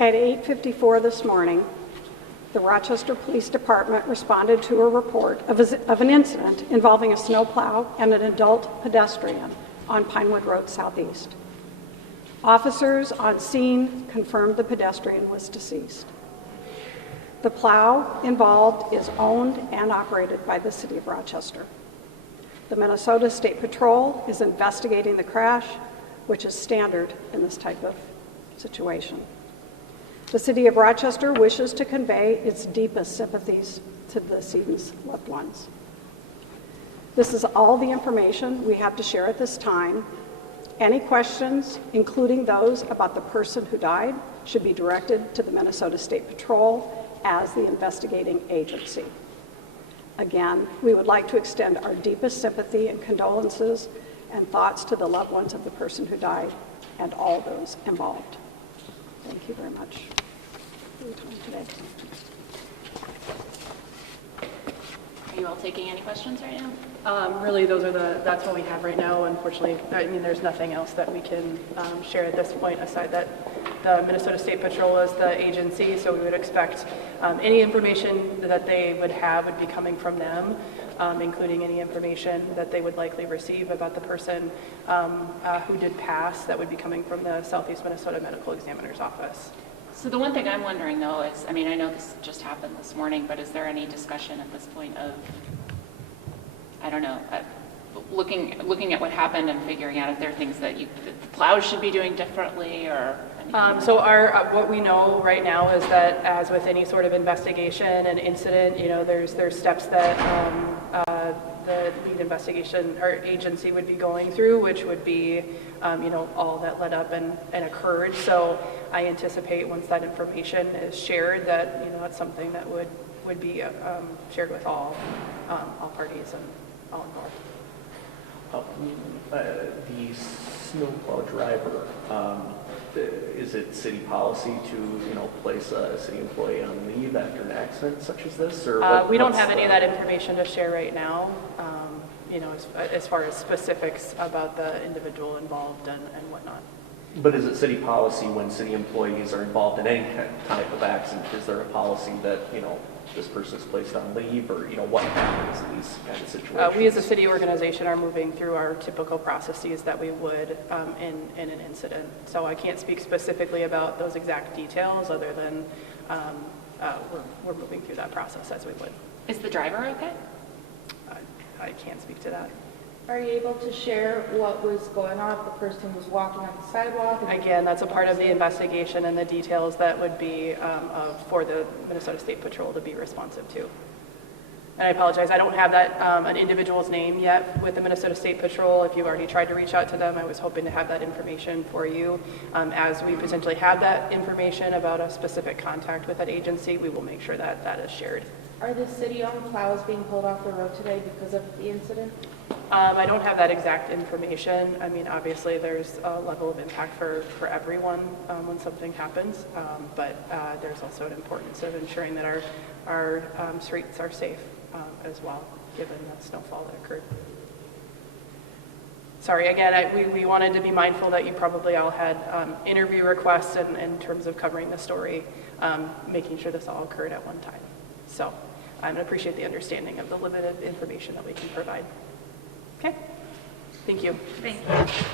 At 8:54 this morning, the Rochester Police Department responded to a report of an incident involving a snowplow and an adult pedestrian on Pinewood Road Southeast. Officers on scene confirmed the pedestrian was deceased. The plow involved is owned and operated by the City of Rochester. The Minnesota State Patrol is investigating the crash, which is standard in this type of situation. The City of Rochester wishes to convey its deepest sympathies to the decedent's loved ones. This is all the information we have to share at this time. Any questions, including those about the person who died, should be directed to the Minnesota State Patrol as the investigating agency. Again, we would like to extend our deepest sympathy and condolences and thoughts to the loved ones of the person who died and all those involved. Thank you very much for your time today. Are you all taking any questions right now? Really, that's what we have right now. Unfortunately, I mean, there's nothing else that we can share at this point aside that the Minnesota State Patrol is the agency, so we would expect any information that they would have would be coming from them, including any information that they would likely receive about the person who did pass. That would be coming from the Southeast Minnesota Medical Examiner's Office. So the one thing I'm wondering though is, I mean, I know this just happened this morning, but is there any discussion at this point of, I don't know, looking at what happened and figuring out if there are things that the plows should be doing differently or anything? So what we know right now is that as with any sort of investigation and incident, you know, there's steps that the lead investigation or agency would be going through, which would be, you know, all that led up and occurred. So I anticipate once that information is shared that, you know, it's something that would be shared with all parties and all involved. The snowplow driver, is it city policy to, you know, place a city employee on leave after an accident such as this? Or we don't have any of that information to share right now, you know, as far as specifics about the individual involved and whatnot. But is it city policy when city employees are involved in any type of accident? Is there a policy that, you know, this person is placed on leave, or, you know, what happens in these kind of situations? We as a city organization are moving through our typical processes that we would in an incident. So I can't speak specifically about those exact details other than we're moving through that process as we would. Is the driver okay? I can't speak to that. Are you able to share what was going on if the person was walking on the sidewalk? Again, that's a part of the investigation and the details that would be for the Minnesota State Patrol to be responsive to. And I apologize, I don't have that an individual's name yet with the Minnesota State Patrol. If you've already tried to reach out to them, I was hoping to have that information for you. As we potentially have that information about a specific contact with that agency, we will make sure that that is shared. Are the city-owned plows being pulled off the road today because of the incident? I don't have that exact information. I mean, obviously there's a level of impact for everyone when something happens, but there's also an importance of ensuring that our streets are safe as well, given that snowfall that occurred. Sorry, again, we wanted to be mindful that you probably all had interview requests in terms of covering the story, making sure this all occurred at one time. So I appreciate the understanding of the limited information that we can provide. Okay, thank you. Thank you.